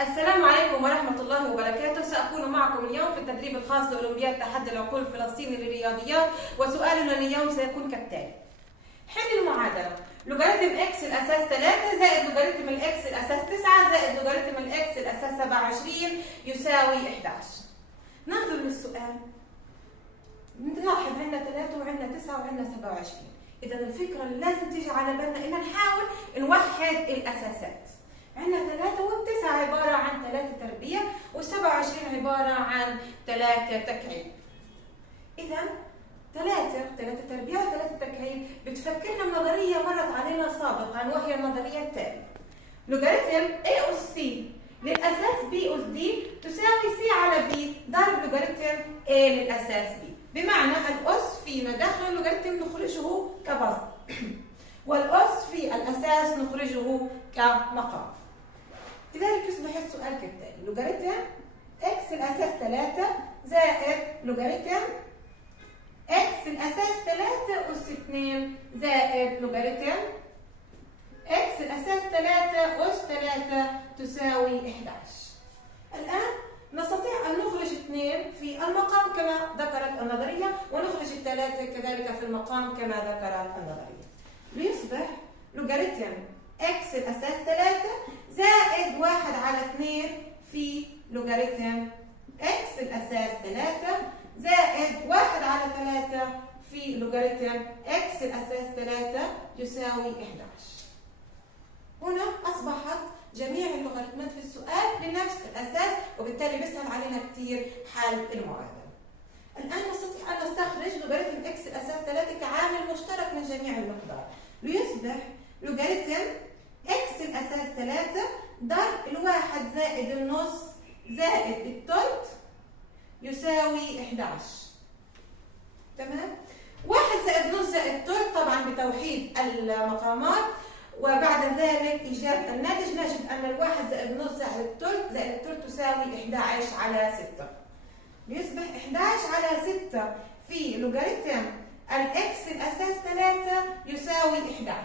السلام عليكم ورحمة الله وبركاته. سأكون معكم اليوم في التدريب الخاص لأولمبياد تحدي العقول الفلسطيني للرياضيات، وسؤالنا اليوم سيكون كالتالي: حل المعادلة لوغاريتم اكس الأساس 3 زائد لوغاريتم الاكس الأساس 9 زائد لوغاريتم الاكس الأساس 27 يساوي 11. ننظر للسؤال، نلاحظ عندنا 3 وعندنا 9 وعندنا 27. إذا الفكرة اللي لازم تيجي على بالنا إن نحاول نوحد الأساسات. عندنا 3 و9 عبارة عن 3 تربيع و27 عبارة عن 3 تكعيب. إذا 3 تربيع و3 تكعيب بتفكرنا بنظرية مرت علينا سابقا، وهي النظرية التالية: لوغاريتم A أس C للأساس B أس D تساوي C على B ضرب لوغاريتم A للأساس B. بمعنى الأس في مداخل اللوغاريتم نخرجه كبسط والأس في الأساس نخرجه كمقام. لذلك يصبح السؤال كالتالي: لوغاريتم اكس الأساس 3 زائد لوغاريتم اكس الأساس 3 أس 2 زائد لوغاريتم اكس الأساس 3 أس 3 تساوي 11. الآن نستطيع أن نخرج 2 في المقام كما ذكرت النظرية، ونخرج 3 كذلك في المقام كما ذكرت النظرية، ليصبح لوغاريتم اكس الأساس 3 زائد 1 على 2 في لوغاريتم اكس الأساس 3 زائد 1 على 3 في لوغاريتم اكس الأساس 3 يساوي 11. هنا أصبحت جميع اللوغاريتمات في السؤال بنفس الأساس، وبالتالي بيسهل علينا كثير حل المعادلة. الآن نستطيع أن نستخرج لوغاريتم اكس الأساس 3 كعامل مشترك من جميع المقدار، ليصبح لوغاريتم اكس الأساس 3 ضرب الواحد زائد النص زائد الثلث يساوي 11. تمام؟ 1 زائد نص زائد ثلث طبعا بتوحيد المقامات، وبعد ذلك إيجاد الناتج نجد أن الواحد زائد نص زائد الثلث تساوي 11 على 6. يصبح 11 على 6 في لوغاريتم الإكس الأساس 3 يساوي 11.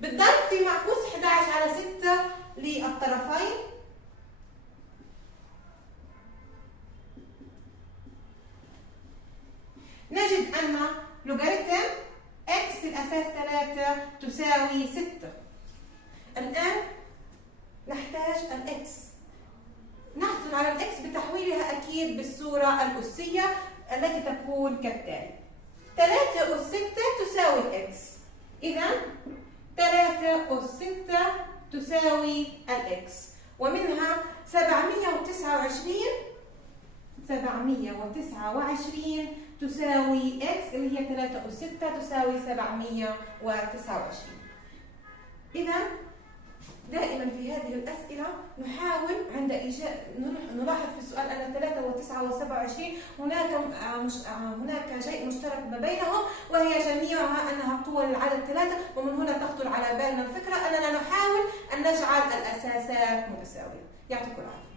بالضرب في معكوس 11 على 6 للطرفين نجد أن لوغاريتم اكس الأساس 3 تساوي 6. الآن نحتاج الإكس، نحصل على الإكس بتحويلها أكيد بالصورة الأسية التي تكون كالتالي: 3 أس 6 تساوي الإكس. إذا 3 أس 6 تساوي الإكس، ومنها 729 تساوي إكس اللي هي 3 أس 6 تساوي 729. إذا دائما في هذه الأسئلة نحاول عند نلاحظ في السؤال أن 3 و9 و27 هناك شيء مشترك ما بينهم، وهي جميعها أنها قوى للعدد 3، ومن هنا تخطر على بالنا الفكرة أننا نحاول أن نجعل الأساسات متساوية. يعطيكم العافية.